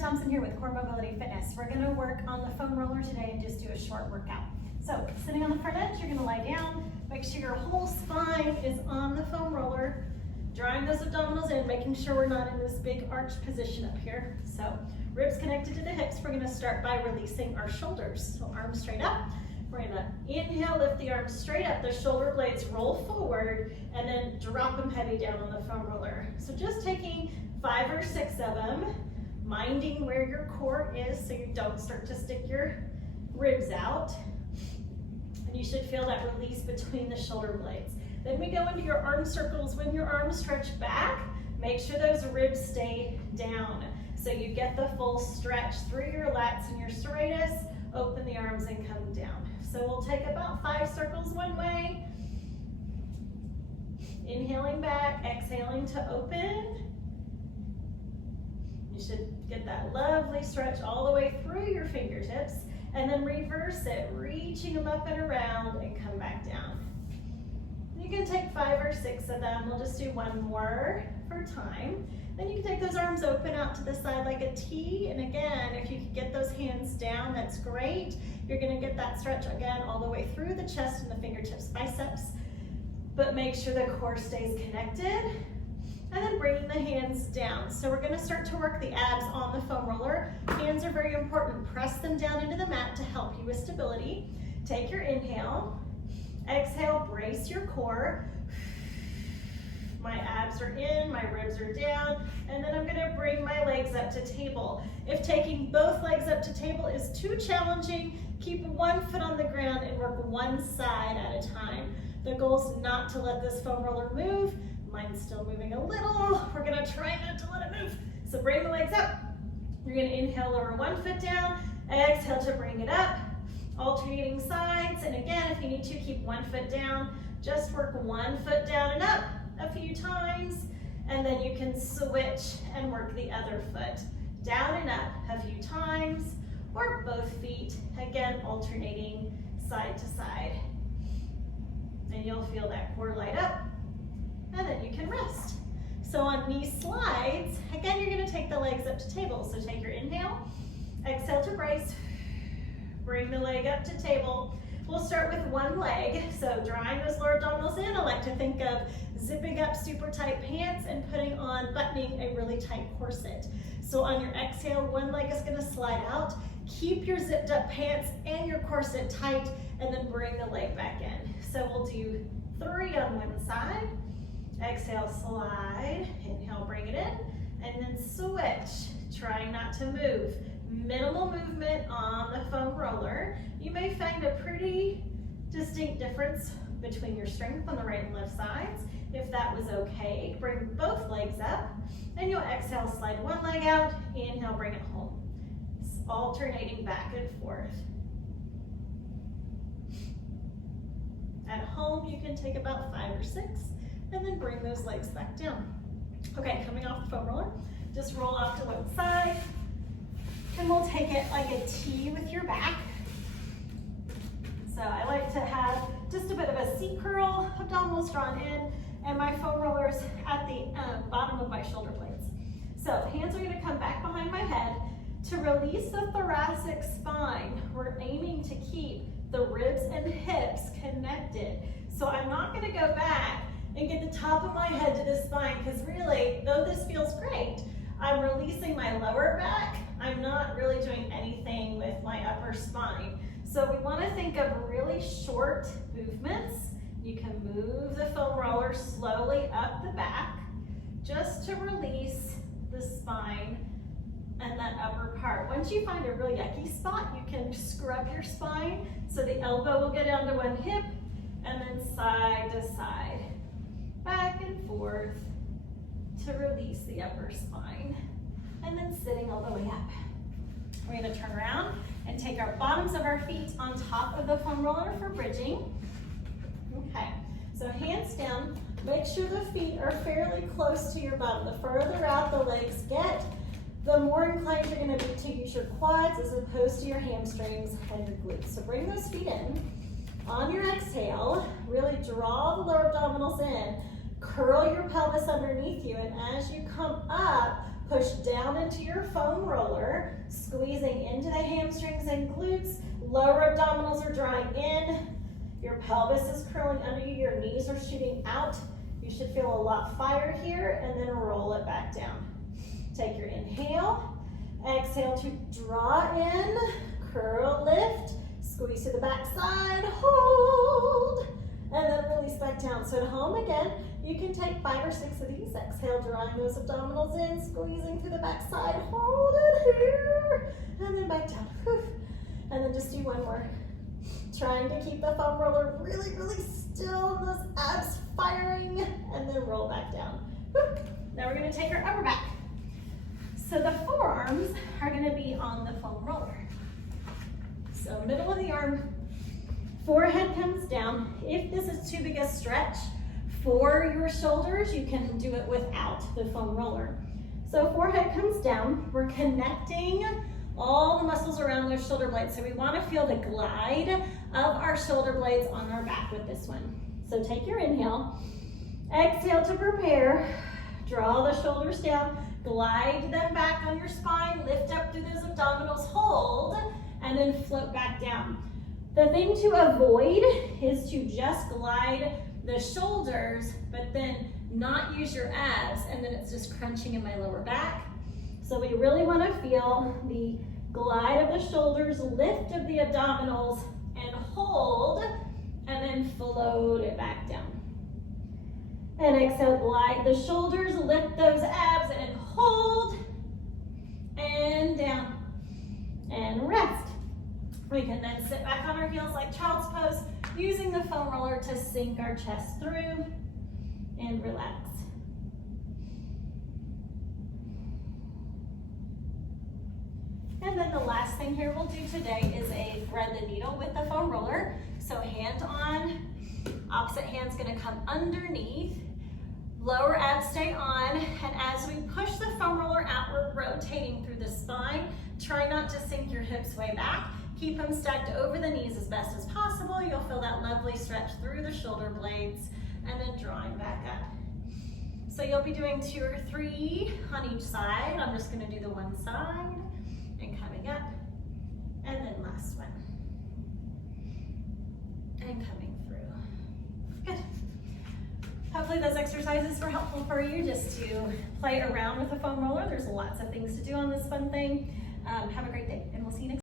Thompson here with Core Mobility Fitness. We're going to work on the foam roller today and just do a short workout. So sitting on the front edge, you're going to lie down. Make sure your whole spine is on the foam roller. Drawing those abdominals in, making sure we're not in this big arch position up here. So ribs connected to the hips. We're going to start by releasing our shoulders. So arms straight up. We're going to inhale, lift the arms straight up. The shoulder blades roll forward and then drop them heavy down on the foam roller. So just taking 5 or 6 of them, minding where your core is so you don't start to stick your ribs out. And you should feel that release between the shoulder blades. Then we go into your arm circles. When your arms stretch back, make sure those ribs stay down so you get the full stretch through your lats and your serratus. Open the arms and come down. So we'll take about 5 circles one way. Inhaling back, exhaling to open. You should get that lovely stretch all the way through your fingertips, and then reverse it, reaching them up and around and come back down. You can take 5 or 6 of them. We'll just do one more for time. Then you can take those arms open out to the side like a T, and again, if you can get those hands down, that's great. You're gonna get that stretch again all the way through the chest and the fingertips, biceps, but make sure the core stays connected. And then bringing the hands down. So we're gonna start to work the abs on the foam roller. Hands are very important. Press them down into the mat to help you with stability. Take your inhale. Exhale, brace your core. My abs are in, my ribs are down, and then I'm gonna bring my legs up to table. If taking both legs up to table is too challenging, keep one foot on the ground and work one side at a time. The goal is not to let this foam roller move. Mine's still moving a little. We're gonna try not to let it move. So bring the legs up. You're gonna inhale, lower one foot down, exhale to bring it up, alternating sides. And again, if you need to, keep one foot down. Just work one foot down and up a few times, and then you can switch and work the other foot down and up a few times, or both feet, again, alternating side to side. And you'll feel that core light up, and then you can rest. So on these slides, again, you're gonna take the legs up to table. So take your inhale, exhale to brace, bring the leg up to table. We'll start with one leg. So drawing those lower abdominals in, I like to think of zipping up super tight pants and putting on, buttoning a really tight corset. So on your exhale, one leg is gonna slide out. Keep your zipped up pants and your corset tight, and then bring the leg back in. So we'll do 3 on one side. Exhale, slide, inhale, bring it in, and then switch, trying not to move. Minimal movement on the foam roller. You may find a pretty distinct difference between your strength on the right and left sides. If that was okay, bring both legs up, and you'll exhale, slide one leg out, inhale, bring it home. Alternating back and forth. At home, you can take about 5 or 6, and then bring those legs back down. Okay, coming off the foam roller, just roll off to one side, and we'll take it like a T with your back. So I like to have just a bit of a C curl, abdominals drawn in, and my foam rollers at the bottom of my shoulder blades. So hands are gonna come back behind my head. To release the thoracic spine, we're aiming to keep the ribs and hips connected. So I'm not gonna go back and get the top of my head to the spine, because really, though this feels great, I'm releasing my lower back. I'm not really doing anything with my upper spine. So we want to think of really short movements. You can move the foam roller slowly up the back just to release the spine and that upper part. Once you find a really yucky spot, you can scrub your spine so the elbow will get down to one hip, and then side to side, back and forth to release the upper spine, and then sitting all the way up. We're gonna turn around and take our bottoms of our feet on top of the foam roller for bridging. Okay, so hands down, make sure the feet are fairly close to your bum. The further out the legs get, the more inclined you're gonna be to use your quads as opposed to your hamstrings and your glutes. So bring those feet in. On your exhale, really draw the lower abdominals in, curl your pelvis underneath you, and as you come up, Push down into your foam roller, squeezing into the hamstrings and glutes. Lower abdominals are drawing in. Your pelvis is curling under you. Your knees are shooting out. You should feel a lot fired here, and then roll it back down. Take your inhale. Exhale to draw in, curl, lift, squeeze to the back side, hold, and then release back down. So at home again, you can take 5 or 6 of these. Exhale, drawing those abdominals in, squeezing to the back side, hold it here, and then back down. Whew. And then just do one more. Trying to keep the foam roller really, really still, those abs firing, and then roll back down. Whew. Now we're gonna take our upper back. So the forearms are gonna be on the foam roller. So middle of the arm, forehead comes down. If this is too big a stretch for your shoulders, you can do it without the foam roller. So forehead comes down. We're connecting all the muscles around those shoulder blades. So we wanna feel the glide of our shoulder blades on our back with this one. So take your inhale, exhale to prepare, draw the shoulders down, glide them back on your spine, lift up through those abdominals, hold, and then float back down. The thing to avoid is to just glide the shoulders, but then not use your abs, and then it's just crunching in my lower back. So we really want to feel the glide of the shoulders, lift of the abdominals, and hold, and then float it back down. And exhale, glide the shoulders, lift those abs, and hold, and down, and rest. We can then sit back on our heels like child's pose, using the foam roller to sink our chest through and relax. And then the last thing here we'll do today is a thread the needle with the foam roller. So hand on, opposite hand's gonna come underneath, lower abs stay on, and as we push the foam roller out, we're rotating through the spine. Try not to sink your hips way back. Keep them stacked over the knees as best as possible. You'll feel that lovely stretch through the shoulder blades, and then drawing back up. So you'll be doing 2 or 3 on each side. I'm just gonna do the one side, and coming up, and then last one, and coming through. Good. Hopefully those exercises were helpful for you, just to play around with the foam roller. There's lots of things to do on this fun thing. Have a great day, and we'll see you next time.